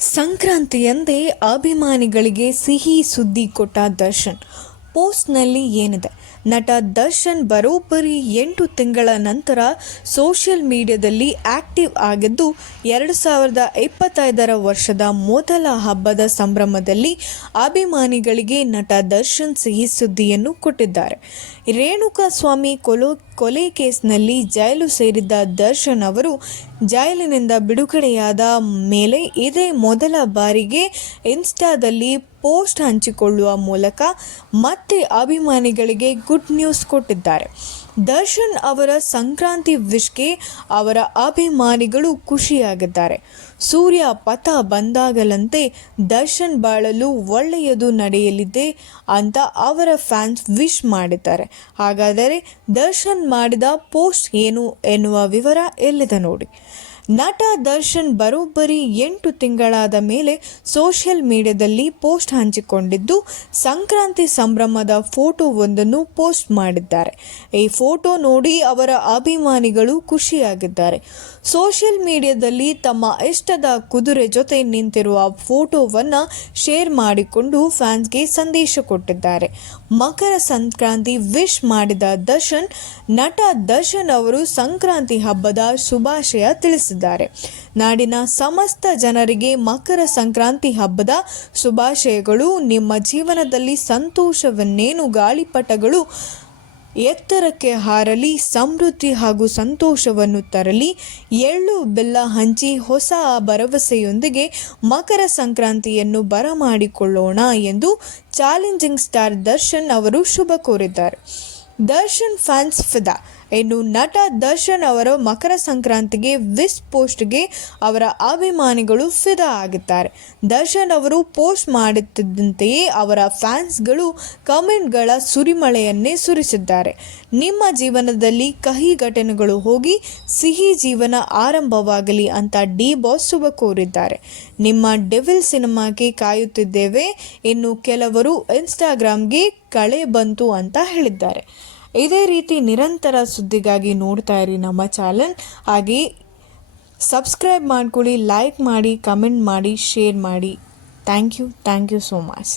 ಸಂಕ್ರಾಂತಿಯಂದೇ ಅಭಿಮಾನಿಗಳಿಗೆ ಸಿಹಿ ಸುದ್ದಿ ಕೊಟ್ಟ ದರ್ಶನ್. ಪೋಸ್ಟ್ನಲ್ಲಿ ಏನಿದೆ? ನಟ ದರ್ಶನ್ ಬರೋಬ್ಬರಿ 8 ತಿಂಗಳ ನಂತರ ಸೋಷಿಯಲ್ ಮೀಡಿಯಾದಲ್ಲಿ ಆಕ್ಟಿವ್ ಆಗಿದ್ದು 2025 ವರ್ಷದ ಮೊದಲ ಹಬ್ಬದ ಸಂಭ್ರಮದಲ್ಲಿ ಅಭಿಮಾನಿಗಳಿಗೆ ನಟ ದರ್ಶನ್ ಸಿಹಿ ಸುದ್ದಿಯನ್ನು ಕೊಟ್ಟಿದ್ದಾರೆ. ರೇಣುಕಾಸ್ವಾಮಿ ಕೊಲೆ ಕೇಸ್ನಲ್ಲಿ ಜೈಲು ಸೇರಿದ್ದ ದರ್ಶನ್ ಅವರು ಜೈಲಿನಿಂದ ಬಿಡುಗಡೆಯಾದ ಮೇಲೆ ಇದೇ ಮೊದಲ ಬಾರಿಗೆ ಇನ್ಸ್ಟಾದಲ್ಲಿ ಪೋಸ್ಟ್ ಹಂಚಿಕೊಳ್ಳುವ ಮೂಲಕ ಮತ್ತೆ ಅಭಿಮಾನಿಗಳಿಗೆ ಗುಡ್ ನ್ಯೂಸ್ ಕೊಟ್ಟಿದ್ದಾರೆ. ದರ್ಶನ್ ಅವರ ಸಂಕ್ರಾಂತಿ ವಿಶ್ಗೆ ಅವರ ಅಭಿಮಾನಿಗಳು ಖುಷಿಯಾಗಿದ್ದಾರೆ. ಸೂರ್ಯ ಪಥ ಬಂದಾಗಲಂತೆ ದರ್ಶನ್ ಬಾಳಲು ಒಳ್ಳೆಯದು ನಡೆಯಲಿದೆ ಅಂತ ಅವರ ಫ್ಯಾನ್ಸ್ ವಿಶ್ ಮಾಡಿದ್ದಾರೆ. ಹಾಗಾದರೆ ದರ್ಶನ್ ಮಾಡಿದ ಪೋಸ್ಟ್ ಏನು ಎನ್ನುವ ವಿವರ ಎಲ್ಲಿದೆ ನೋಡಿ. ನಟ ದರ್ಶನ್ ಬರೋಬ್ಬರಿ 8 ತಿಂಗಳಾದ ಮೇಲೆ ಸೋಷಿಯಲ್ ಮೀಡಿಯಾದಲ್ಲಿ ಪೋಸ್ಟ್ ಹಂಚಿಕೊಂಡಿದ್ದು ಸಂಕ್ರಾಂತಿ ಸಂಭ್ರಮದ ಫೋಟೋವೊಂದನ್ನು ಪೋಸ್ಟ್ ಮಾಡಿದ್ದಾರೆ. ಈ ಫೋಟೋ ನೋಡಿ ಅವರ ಅಭಿಮಾನಿಗಳು ಖುಷಿಯಾಗಿದ್ದಾರೆ. ಸೋಷಿಯಲ್ ಮೀಡಿಯಾದಲ್ಲಿ ತಮ್ಮ ಇಷ್ಟದ ಕುದುರೆ ಜೊತೆ ನಿಂತಿರುವ ಫೋಟೋವನ್ನು ಶೇರ್ ಮಾಡಿಕೊಂಡು ಫ್ಯಾನ್ಸ್ಗೆ ಸಂದೇಶ ಕೊಟ್ಟಿದ್ದಾರೆ. ಮಕರ ಸಂಕ್ರಾಂತಿ ವಿಶ್ ಮಾಡಿದ ದರ್ಶನ್, ನಟ ದರ್ಶನ್ ಅವರು ಸಂಕ್ರಾಂತಿ ಹಬ್ಬದ ಶುಭಾಶಯ ತಿಳಿಸಿದ್ದಾರೆ. ನಾಡಿನ ಸಮಸ್ತ ಜನರಿಗೆ ಮಕರ ಸಂಕ್ರಾಂತಿ ಹಬ್ಬದ ಶುಭಾಶಯಗಳು. ನಿಮ್ಮ ಜೀವನದಲ್ಲಿ ಸಂತೋಷವನ್ನೇನು ಗಾಳಿಪಟಗಳು ಎತ್ತರಕ್ಕೆ ಹಾರಲಿ, ಸಮೃದ್ಧಿ ಹಾಗೂ ಸಂತೋಷವನ್ನು ತರಲಿ, ಎಳ್ಳು ಬೆಲ್ಲ ಹಂಚಿ ಹೊಸ ಭರವಸೆಯೊಂದಿಗೆ ಮಕರ ಸಂಕ್ರಾಂತಿಯನ್ನು ಬರಮಾಡಿಕೊಳ್ಳೋಣ ಎಂದು ಚಾಲೆಂಜಿಂಗ್ ಸ್ಟಾರ್ ದರ್ಶನ್ ಅವರು ಶುಭ ಕೋರಿದ್ದಾರೆ. ದರ್ಶನ್ ಫ್ಯಾನ್ಸ್ ಫಿದಾ. ಇನ್ನು ನಟ ದರ್ಶನ್ ಅವರ ಮಕರ ಸಂಕ್ರಾಂತಿಗೆ ವಿಶ್ ಪೋಸ್ಟ್ಗೆ ಅವರ ಅಭಿಮಾನಿಗಳು ಫಿದಾ ಆಗಿದ್ದಾರೆ. ದರ್ಶನ್ ಅವರು ಪೋಸ್ಟ್ ಮಾಡುತ್ತಿದ್ದಂತೆಯೇ ಅವರ ಫ್ಯಾನ್ಸ್ಗಳು ಕಮೆಂಟ್ಗಳ ಸುರಿಮಳೆಯನ್ನೇ ಸುರಿಸಿದ್ದಾರೆ. ನಿಮ್ಮ ಜೀವನದಲ್ಲಿ ಕಹಿ ಘಟನೆಗಳು ಹೋಗಿ ಸಿಹಿ ಜೀವನ ಆರಂಭವಾಗಲಿ ಅಂತ ಡಿ ಬಾಸ್ ಶುಭ ಕೋರಿದ್ದಾರೆ. ನಿಮ್ಮ ಡೆವಿಲ್ ಸಿನಿಮಾಗೆ ಕಾಯುತ್ತಿದ್ದೇವೆ. ಇನ್ನು ಕೆಲವರು ಇನ್ಸ್ಟಾಗ್ರಾಮ್ಗೆ ಕಳೆ ಬಂತು ಅಂತ ಹೇಳಿದ್ದಾರೆ. ಇದೇ ರೀತಿ ನಿರಂತರ ಸುದ್ದಿಗಾಗಿ ನೋಡ್ತಾ ಇರಿ ನಮ್ಮ ಚಾನಲ್. ಹಾಗೆ ಸಬ್ಸ್ಕ್ರೈಬ್ ಮಾಡ್ಕೊಳ್ಳಿ, ಲೈಕ್ ಮಾಡಿ, ಕಮೆಂಟ್ ಮಾಡಿ, ಶೇರ್ ಮಾಡಿ. Thank you so much.